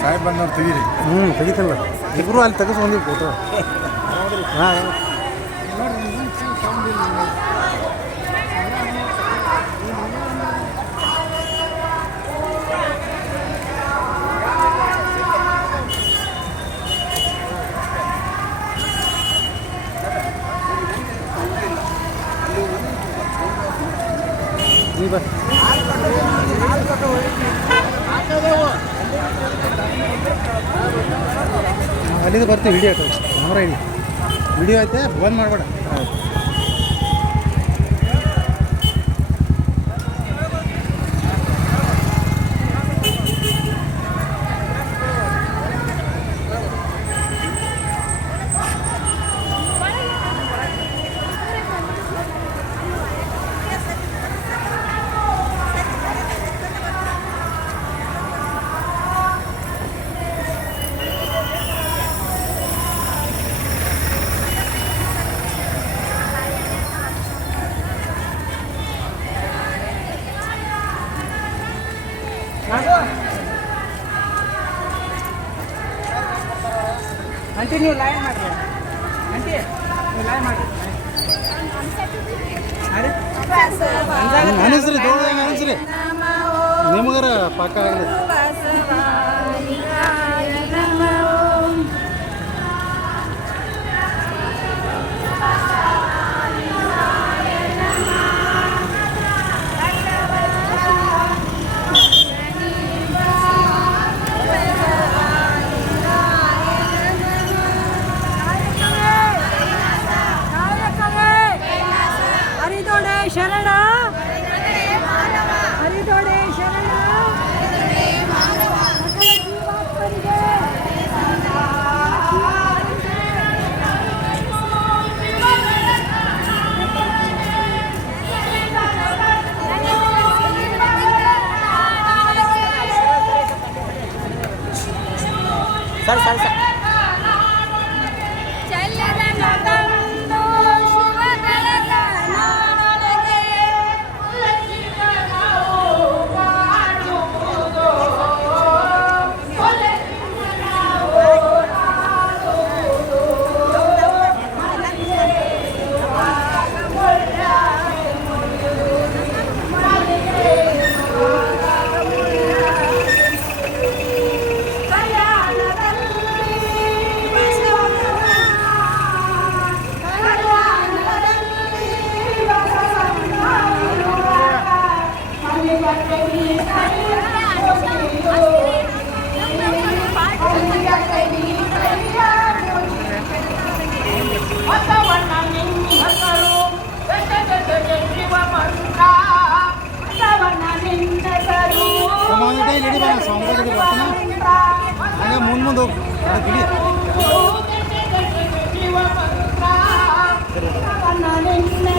ಸಾಹೇಬ್ ಬಂದವ್ರು ತೆಗೀರಿ. ಹ್ಞೂ ತೆಗಿತಲ್ಲ. ಇಬ್ಬರು ಅಲ್ಲಿ ತೆಗೆಸ್ಕೊಂಡಿ ಫೋಟೋ ಹಾಂ. ನೀ ಬಾ. ನಾವು ಅಲ್ಲಿಂದ ಬರ್ತೀವಿ ವಿಡಿಯೋ ಕ್ಯಾಮ್ರಾ ಇಡಿ ವಿಡಿಯೋ ಐತೆ ಬಂದ್ ಮಾಡಬೇಡ. ಅಂಟಿ ನೀವು ಲೈನ್ ಮಾಡಿರಿ. ಅಂಟಿ ನೀವು ಲೈನ್ ನಿಮಗರ ಪಕ್ಕ ಆಗಲಿ. ಸರ್ ಸರ್ ಸರ್ ಮುಂದೆ ಹೋಗಿ ಮಂತ್ರ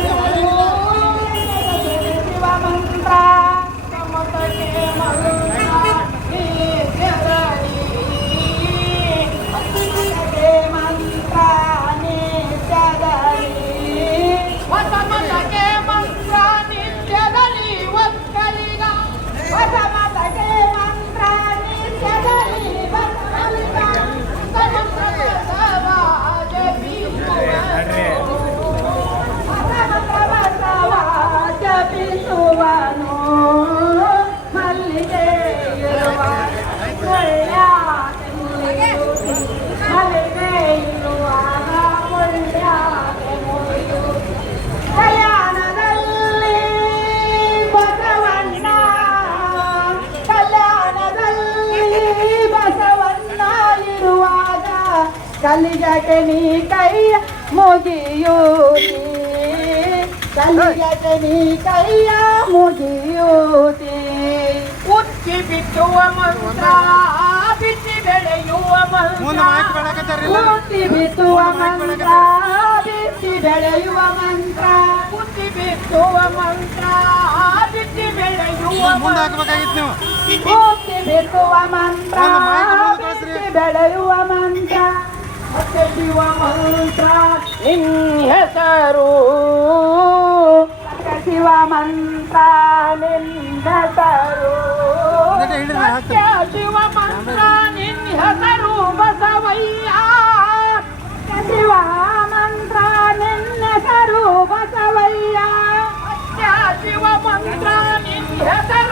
ಕಲಿಜಕ್ಕೆ ನೀ ಕೈಯ ಮುಗಿಯೂತಿ ಕಲಿಜಕ್ಕೆ ನೀ ಕೈಯ ಮುಗಿಯೂತಿ ಉಚ್ಚಿ ಬಿತ್ತುವ ಮಂತ್ರ ಬಿಚ್ಚಿ ಬೆಳೆಯುವ ಮಂತ್ರ. ಉಚ್ಚಿ ಬಿತ್ತುವ ಮಂತ್ರ ಬಿತ್ತಿ ಬೆಳೆಯುವ ಮಂತ್ರ. ಉಚ್ಚಿ ಬಿತ್ತುವ ಮಂತ್ರ ಬಿಚ್ಚಿ ಬೆಳೆಯುವ ಹಾಕ್ಬೇಕಾಗಿತ್ತು ನೀವು. ಬಿತ್ತುವ ಮಂತ್ರ ಬೆಳೆಯುವ ಮಂತ್ರ ಮಂತ್ರ. ನಿನ್ ಹೆಸರು ಶಿವ ಮಂತ್ರ ನಿಂದಸರು ಇದಕ್ಕೆ ಹಿಡಿದ್ರೆ ಹಾಕ್ತೀನಿ. ಶಿವ ಮಂತ್ರ ನಿನ್ ಹೆಸರು ಬಸವಯ್ಯ. ಶಿವ ಮಂತ್ರ ನಿನ್ನೆಸರು ಬಸವಯ್ಯ. ಶಿವ ಮಂತ್ರ ನಿನ್ ಹೆಸರು